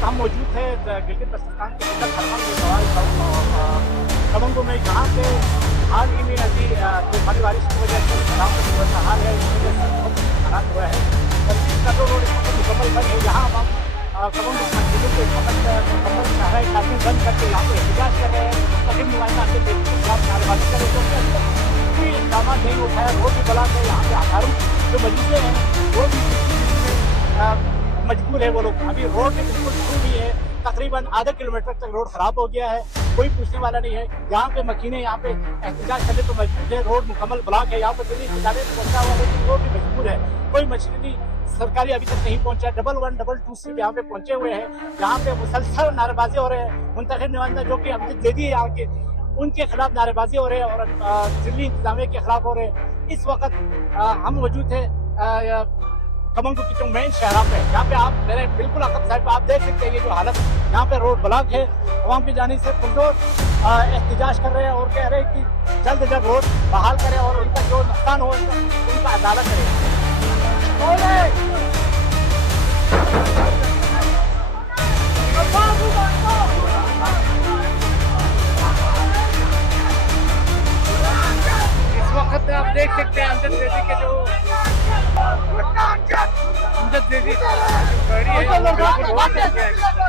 हम मौजूद थे गिलगित बल्तिस्तान के तमंगू में, जहाँ पे हाल ही में अभी तूफानी बारिश की वजह से गाँव का जो हाल है इसकी वजह से बहुत खराब हुआ है। कटो रोड मुकम्मल बंद है। यहाँ हम तमंगू मंजिलों के मुकम्मल शहर काफी बंद करके यहाँ पे एहतजाज कर रहे हैं। तकरीब नुमाइंदा के खिलाफ नारेबाजी कर रहे हैं, कोई इकदाम नहीं उठाया। रोड भी ब्लॉक है। यहाँ पे हजारों जो मस्जिदें हैं वो भी मजबूर है। वो लोग अभी रोड भी बिल्कुल शुरू भी है। तकरीबन आधा किलोमीटर तक रोड खराब हो गया है, कोई पूछने वाला नहीं है। यहाँ पे मकीने यहाँ पे एहतजाज करने तो मजबूर है। रोड मुकम्मल ब्लॉक है। यहाँ पर दिल्ली इंतजामिया पहुंचा हुआ है, रोड भी मजबूर है। कोई मशीनरी सरकारी अभी तक नहीं पहुंचा। 1122 से यहाँ पे पहुंचे हुए हैं। यहाँ पे मुसलसल नारेबाजी हो रहे हैं। मुंतखब नुमाइंदा जो कि अपनी दे दी है यहाँ के, उनके खिलाफ नारेबाजी हो रहे हैं और दिल्ली इंतजामिया के खिलाफ हो रहे हैं। इस वक्त हम मौजूद है तमंगू की जो मेन शहर पे, यहाँ पे आप मेरे बिल्कुल अकब साइड पे आप देख सकते हैं ये जो हालत, यहाँ पे रोड ब्लॉक है। अवाम की जानिब से पुरजोर एहतजाज कर रहे हैं और कह रहे हैं कि जल्द से जल्द रोड बहाल करें और उनका जो नुकसान हो उनका अदालत करें। इस वक्त आप देख सकते हैं अमजद बेदी के जो अमजद बेदी गाड़ी है